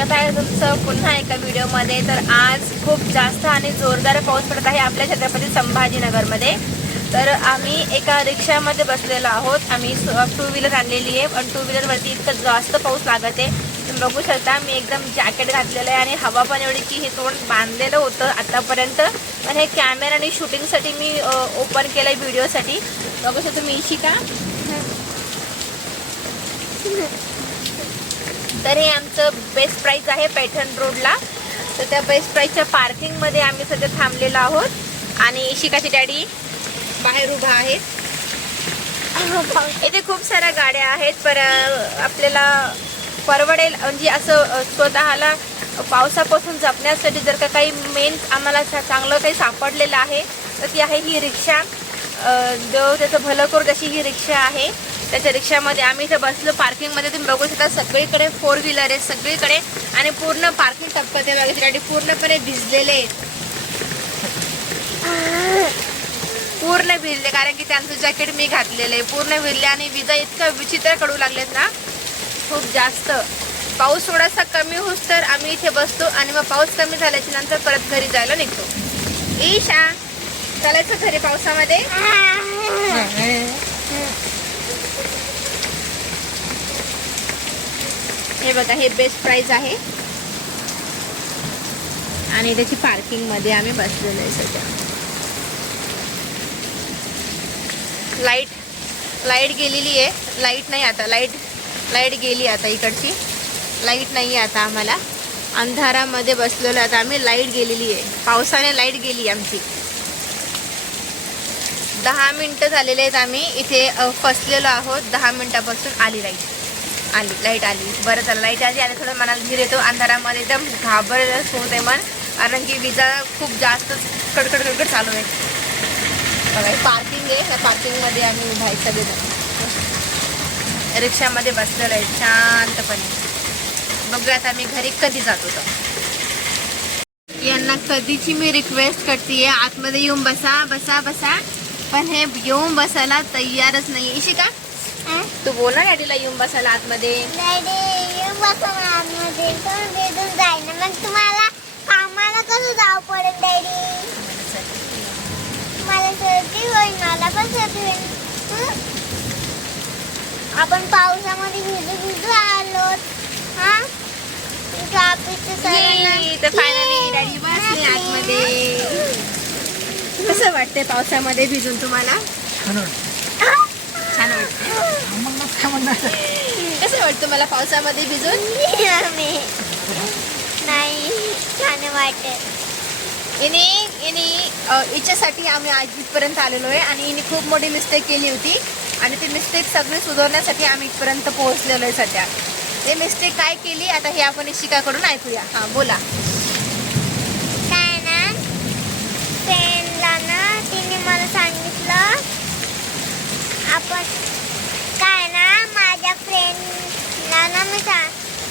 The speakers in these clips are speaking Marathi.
स्वागत आहे तुमचं पुन्हा एका व्हिडिओमध्ये. तर आज खूप जास्त आणि जोरदार पाऊस पडत आहे आपल्या छत्रपती संभाजीनगरमध्ये. तर आम्ही एका रिक्षामध्ये बसलेलो आहोत. आम्ही टू व्हीलर आणलेली आहे. पण टू व्हीलरवरती इतकं जास्त पाऊस लागत आहे. तुम्ही बघू शकता मी एकदम जॅकेट घातलेलं आहे आणि हवा पण एवढी की हे तोंड बांधलेलं होतं आत्तापर्यंत पण हे कॅमेरा आणि शूटिंगसाठी मी ओपन केलं आहे व्हिडिओसाठी बघू शकतो मी इशिका तर हे आमचं बेस्ट प्राईस आहे पैठण रोडला. तर त्या बेस्ट प्राईसच्या पार्किंगमध्ये आम्ही सध्या थांबलेलो आहोत. आणि इशिकाची डॅडी बाहेर उभा आहे. इथे खूप साऱ्या गाड्या आहेत पर आपल्याला परवडेल. म्हणजे असं स्वतःला पावसापासून जपण्यासाठी जर का काही मेन आम्हाला चांगलं काही सापडलेलं आहे तर ती आहे ही रिक्षा. देव त्याचं भलं करू तशी ही रिक्षा आहे. त्याच्या रिक्षामध्ये आम्ही इथे बसलो. पार्किंगमध्ये तुम्ही बघू शकता सगळीकडे फोर व्हीलर आहेत सगळीकडे. आणि पूर्ण पार्किंग टप्प्यात आहे बघा पूर्णपणे भिजलेले आहेत. पूर्ण भिजले कारण की त्यांचं जॅकेट मी घातलेलं आहे. पूर्ण भिजले आणि विजा इतकं विचित्र कडू लागलेत ना. खूप जास्त. पाऊस थोडासा कमी होस तर आम्ही इथे बसतो आणि मग पाऊस कमी झाल्याच्यानंतर परत घरी जायला निघतो. ईशा चालायचं घरी पावसामध्ये? हे बघा हे बेस्ट प्राईज आहे. आणि त्याची पार्किंगमध्ये आम्ही बसलेलो आहे सध्या. लाइट लाइट गेलेली आहे. लाइट नाही आता लाइट लाइट गेली आता इकडची. लाइट नाही आहे आता आम्हाला. अंधारामध्ये बसलेलो आहे आता आम्ही लाइट गेलेली आहे. पावसाने लाइट गेली आमची. दहा मिनटं झालेले आहेत आम्ही. इथे फसलेलो आहोत. दहा मिनटापासून आली लाइट आली लाइट आली. बरं झालं लाइट आली आणि थोडं मनाला धीर येतो. अंधारामध्ये एकदम घाबरच होत आहे मन. कारण की विजा खूप जास्त कडकड कडकड चालू आहे. बघा पार्किंग आहे. ह्या पार्किंगमध्ये आम्ही उभा आहे सगळेजण रिक्षामध्ये बसलेलो आहे शांतपणे. बघूया आता मी घरी कधी जातो तर यांना कधीची मी रिक्वेस्ट करते आतमध्ये येऊन बसा बसा बसा. पण हे येऊन बसायला तयारच नाही इशिका तू बोल ना डॅडीला येऊन बसायला आतमध्ये. मग तुम्हाला कामाला कसं जावं पडेल डॅडी? मला सर्दी होईल मला पण सर्दी होईल. हं? आपण पावसामध्ये भिजू भिजू आलो. हा? ट्रॅफिकचं Yay! तर फायनली डॅडी बसले आतमध्ये. कसं वाटतंय पावसामध्ये भिजून तुम्हाला? कसं वाटतं मला पावसामध्ये भिजून? नाही छान वाटत हिने अ, हिच्यासाठी आम्ही आज इथपर्यंत आलेलो आहे आणि हिने खूप मोठी मिस्टेक केली होती. आणि ती मिस्टेक सगळी सुधारण्यासाठी आम्ही इथपर्यंत पोहोचलेलो आहे सध्या. ते मिस्टेक काय केली? आता हे आपण शिकाकडून ऐकूया. हां बोला. काय ना फ्रेंडला ना तिने मला सांगितलं आपण काय ना माझ्या फ्रेंडला ना मी सांग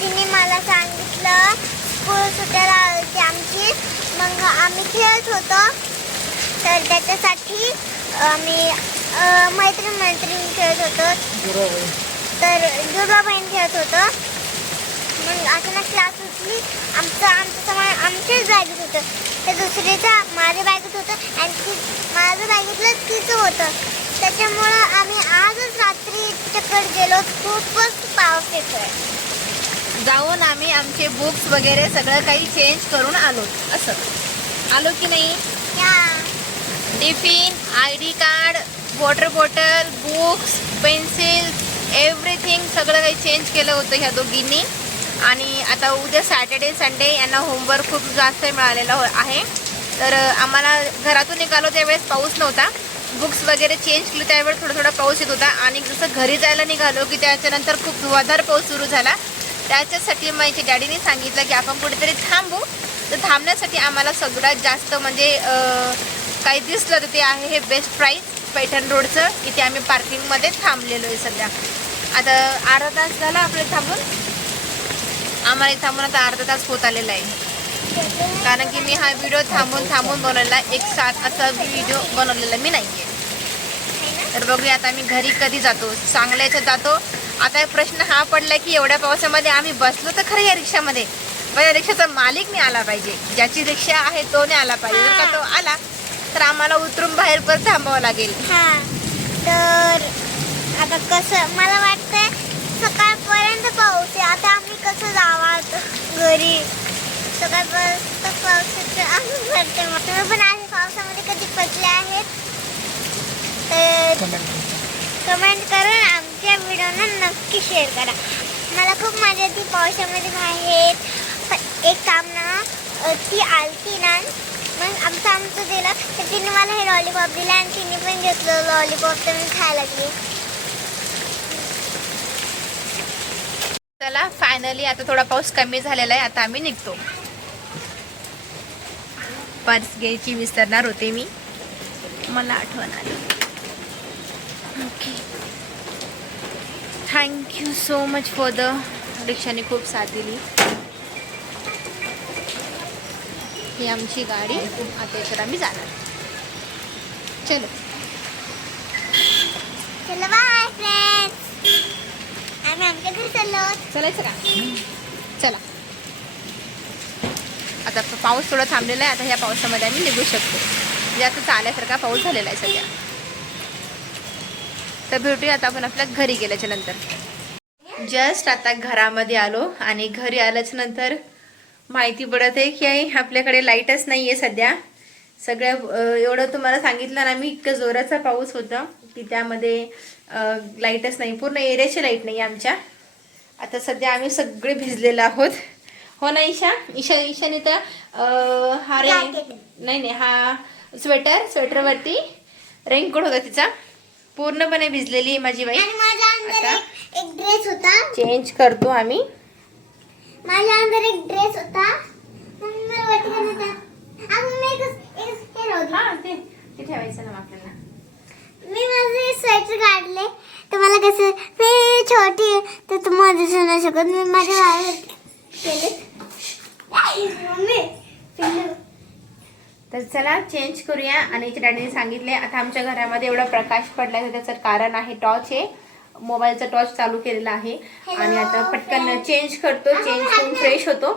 तिने मला सांगितलं. स्कूल सुट्ट्या लागली आमची. मग आम्ही खेळत होतो. तर त्याच्यासाठी आम्ही मैत्रीण मैत्रीण खेळत होतो. तर दुर्गा बहीण खेळत होतो. मग अचानक क्लास उठली आमचं आमचं समोर आमच्याच बॅगेत होतं. ते दुसरीचा माझ्या बॅगेत होतं आणि ती माझं बॅगेतलं तिचं होतं. त्याच्यामुळं आम्ही आजच रात्री चक्कर गेलो. खूपच पाऊस येतोय जाऊन आम्ही आमचे बुक्स वगैरे सगळं काही चेंज करून आलो. असं. आलो की नाही? Tiffin I D card water bottle books pencil everything सगळं काही चेंज केलं होतं ह्या दोघींनी. आणि आता उद्या सॅटर्डे संडे यांना होमवर्क खूप जास्त मिळालेला हो आहे. तर आम्हाला घरातून निघालो त्यावेळेस पाऊस नव्हता. बुक्स वगैरे चेंज केले त्यावेळेस थोडा थोडा पाऊस येत होता. आणि जसं घरी जायला निघालो की त्याच्यानंतर खूप धुवाधार पाऊस सुरू झाला. त्याच्यासाठी माझ्या डॅडीने सांगितलं की आपण कुठेतरी थांबू. तर थांबण्यासाठी आम्हाला सगळ्यात जास्त म्हणजे काही दिसलं तर ते आहे हे बेस्ट प्राईस पैठण रोडचं. इथे आम्ही पार्किंगमध्ये थांबलेलो आहे सध्या. आता अर्धा तास झाला आपले थांबून. आम्हाला थांबून आता अर्धा तास होत आलेला आहे. कारण की मी हा व्हिडिओ थांबून थांबून बनवलेला एक सात असा व्हिडिओ बनवलेला मी नाही आहे तर बघूया आता आम्ही घरी कधी जातो. चांगल्या याच्यात जातो. आता प्रश्न हा पडला की एवढ्या पावसामध्ये आम्ही बसलो तर खरं या रिक्षामध्ये. पण या रिक्षाचा मालिक नाही आला पाहिजे. ज्याची रिक्षा आहे तो नाही आला पाहिजे. जर का तो आला तर आम्हाला उतरून बाहेर परत थांबावं लागेल. हा. तर आता कसं मला वाटतंय सकाळपर्यंत पाऊस आहे. आता आम्ही कसं जावं आता घरी? सकाळपर्यंत पावसाचं आम्ही भरते तुम्ही पण आहे पावसामध्ये कधी फसले आहेत? तर कमेंट करून आजच्या व्हिडिओना नक्की शेअर करा. मला खूप मजा ती पावसामध्ये बाहेर. पण एक काम ना ती आलती ना मग आमचं आमचं दिलं तर तिने मला हे लॉलीपॉप दिलं आणि तिने पण घेतलं लॉलीपॉप तर मी खायला लागली. चला फायनली आता थोडा पाऊस कमी झालेला आहे आता आम्ही निघतो. पर्स घ्यायची विसरणार होते मी. मला आठवण आली. Thank you so much for the रिक्षाने खूप साथ दिली. ही आमची गाडी. आता याच्यात आम्ही जाणार. चलो. चला बाय फ्रेंड्स आम्ही आमच्या घरी चाललो. चलायचं का? चला. आता पाऊस थोडा थांबलेला आहे. आता ह्या पावसामध्ये आम्ही निघू शकतो. म्हणजे आता चाल्यासारखा पाऊस झालेला आहे सध्या. तर भेटूया आता आपण आपल्या घरी गेल्याच्यानंतर. जस्ट आता घरामध्ये आलो आणि घरी आल्याच्यानंतर माहिती पडत आहे की आपल्याकडे लाईटच नाही आहे सध्या. सगळ्या एवढं तुम्हाला सांगितलं ना मी इतकं जोराचा पाऊस होता की त्यामध्ये लाईटच नाही. पूर्ण एरियाची लाइट नाही आमच्या. आता सध्या आम्ही सगळे भिजलेलो आहोत. हो ना ईशा? ईशा ईशाने तर हा रे. नाही नाही हा स्वेटर स्वेटरवरती रेनकोट होता तिचा. पूर्णपणे भिजलेली आहे माझी बाई. आणि माझ्या अंदर आता? एक- एक ड्रेस होता. चेंज करतो आम्ही. माझ्या अंदर एक ड्रेस होता. मम्मी मला वाटलं होता आ, मम्मी एकच एकच हे राहू दे. हा ते ते ठेवायचं ना आपल्याला. मी माझे स्वेटर काढले तर मला कसं मी छोटी आहे, तर नाही शकत मी माझ्या बाहेर केले मम्मी पिल्लू. तर चला चेंज करूया. आणि डॅडीने सांगितले आता आमच्या घरामध्ये एवढा प्रकाश पडलाय तर त्याचं कारण आहे टॉर्च आहे मोबाईलचा टॉर्च चालू केलेला आहे. आणि आता पटकन चेंज करतो चेंज होऊन फ्रेश होतो.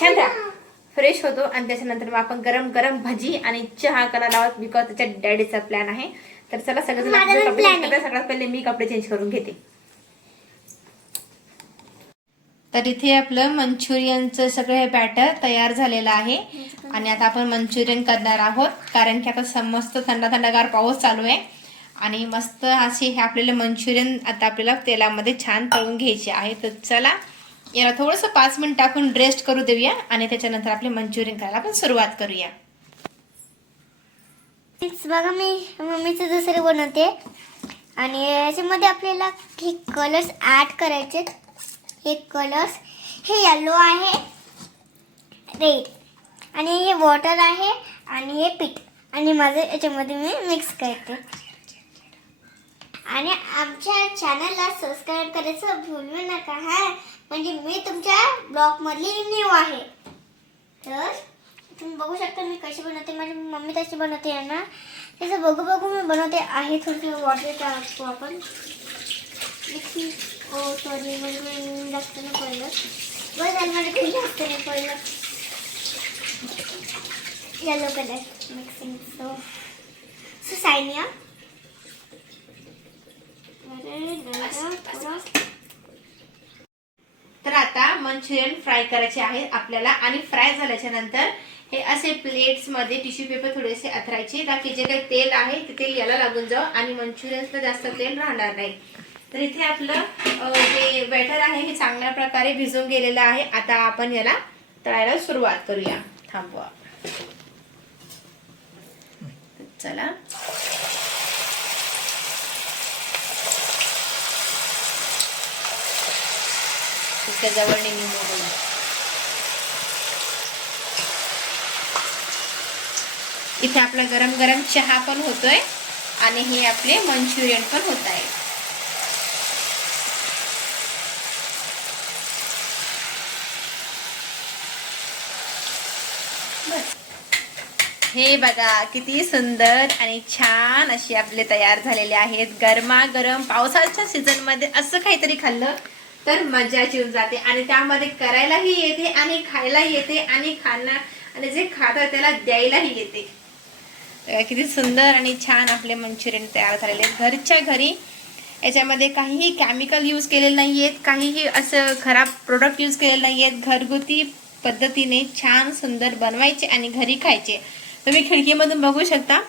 छान राहा. फ्रेश होतो. आणि त्याच्यानंतर मग आपण गरम गरम भजी आणि चहा करायला लावत बिकॉज त्याच्या डॅडीचा प्लॅन आहे. तर चला. करतात. सगळ्यात पहिले मी कपडे चेंज करून घेते. तर इथे आपलं मंचुरियनचं सगळं हे बॅटर तयार झालेलं आहे. आणि आता आपण मंचुरियन करणार आहोत कारण की आता समस्त मस्त थंड थंडगार पाऊस चालू आहे. आणि मस्त असे हे आपल्याला मंचुरियन आता आपल्याला तेलामध्ये छान तळून घ्यायचे आहे. तर चला याला थोडंसं पाच मिनिट टाकून रेस्ट करू देऊया आणि त्याच्यानंतर आपले मंचुरियन करायला आपण सुरुवात करूया. बघा मी मम्मीचं दुसरं बनवते. आणि याच्यामध्ये आपल्याला कलर्स ॲड करायचे हे कलर्स हे येलो आहे. रेड आणि हे वॉटर आहे. आणि हे पीठ आणि माझं याच्यामध्ये मी मिक्स करते. आणि आमच्या चॅनलला सबस्क्राईब करायचं भूलू नका हा. म्हणजे मी तुमच्या ब्लॉगमधली न्यू आहे. तर तुम्ही बघू शकता मी कशी बनवते. माझी मम्मी तशी बनवते आहे ना. त्याचं बघू बघू मी बनवते आहे थोडंसं वॉटर टाकतो आपण. मिक्सी हो सॉरी म्हणजे जास्त नाही पडलं बस काही जास्त नाही पडलं येलो कलर मिक्सिंग सो सो सायनिया? तर आता मंचुरियन फ्राय करायचे आहे आपल्याला आणि फ्राय झाल्याच्यानंतर हे असे प्लेट्समध्ये टिश्यू पेपर थोडेसे अथरायचे. ताकी जे काही तेल आहे ते तेल याला लागून जावं आणि मंचुरियन्सला जास्त तेल राहणार नाही. तर इथे आपलं जे बॅटर आहे हे चांगल्या प्रकारे भिजून गेलेलं आहे. आता आपण याला तळायला सुरुवात करूया. थांबवा चला. जवळ नेहमी इथे आपला गरम गरम चहा पण होतोय आणि हे आपले मंचुरियन पण होत आहे. हे बघा किती सुंदर आणि छान अशी आपले तयार झालेले आहेत. गरमागरम पावसाच्या सीझनमध्ये असं काहीतरी खाल्लं तर मजाच येऊन जाते आणि त्यामध्ये करायलाही येते आणि खायलाही येते आणि खाणं आणि जे खातं त्याला द्यायलाही येते. किती सुंदर आणि छान आपले मंचुरियन तयार झालेले आहेत घरच्या घरी. याच्यामध्ये काहीही केमिकल यूज केलेले नाही आहेत काहीही असं खराब प्रोडक्ट यूज केलेलं नाही आहेत घरगुती पद्धतीने छान सुंदर बनवायचे आणि घरी खायचे. तुम्ही खिडकीमधून बघू शकता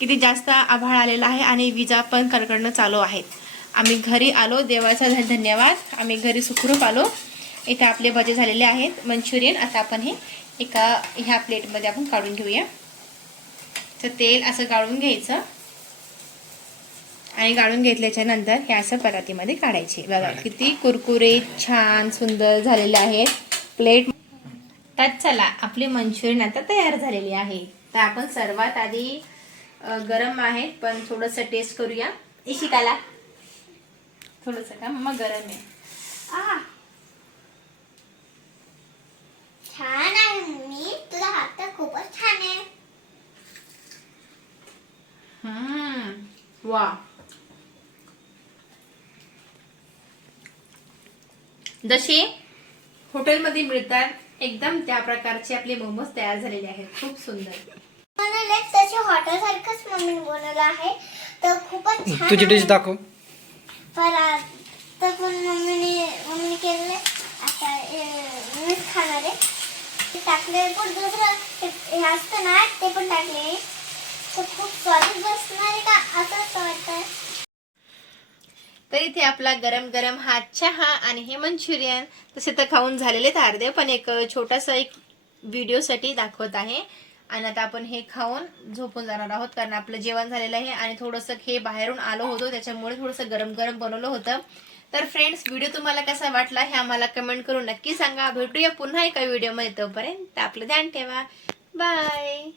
किती जास्त आभाळ आलेला आहे आणि विजा पण कडकडणं चालू आहेत. आम्ही घरी आलो देवाचा धन्यवाद. आम्ही घरी सुखरूप आलो. इथे आपले भजे झालेले आहेत मंचुरियन. आता आपण हे एका ह्या प्लेटमध्ये आपण काढून घेऊया. तर तेल असं गाळून घ्यायचं. आणि गाळून घेतल्याच्या नंतर हे असं परातीमध्ये काढायचे. बघा किती कुरकुरीत छान सुंदर झालेले आहेत. प्लेट तर चला आपली मंचुरियन आता तयार झालेली आहे. तर आपण सर्वात आधी गरम आहे पण थोडंसं टेस्ट करूया. इशिकाला थोडंसं का? मग गरम आहे. आ. छान आहे मम्मी तुझा हात तर खूपच छान आहे. हम्म. वा. जसे हॉटेलमध्ये मिळतात एकदम त्या प्रकारचे आपले मोमोज तयार झालेले आहेत. खूप सुंदर. बनवले तसे हॉटेल सारखंच मम्मीने बनवलं आहे. तर खूपच छान तुझी. डिश दाखव. पर आता पण मम्मीने मम्मीने केलेलं आता अं, मीच खाणार आहे. ते टाकले पण दुसरं ते- हे असतं ना ते पण टाकले तर खूप स्वादिष्ट बसणार आहे का? असं असं वाटतं तर इथे आपला गरम गरम हा चहा आणि हे मंचुरियन तसे तर खाऊन झालेले आहेत अर्धे पण एक छोटासा एक व्हिडिओसाठी दाखवत आहे. आणि आता आपण हे खाऊन झोपून जाणार आहोत कारण आपलं जेवण झालेलं आहे आणि थोडंसं हे बाहेरून आलो होतो त्याच्यामुळे थोडंसं गरम गरम बनवलं होतं. तर फ्रेंड्स व्हिडिओ तुम्हाला कसा वाटला हे आम्हाला कमेंट करून नक्की सांगा. भेटूया पुन्हा एका व्हिडिओमध्ये तोपर्यंत. आपलं ध्यान ठेवा. बाय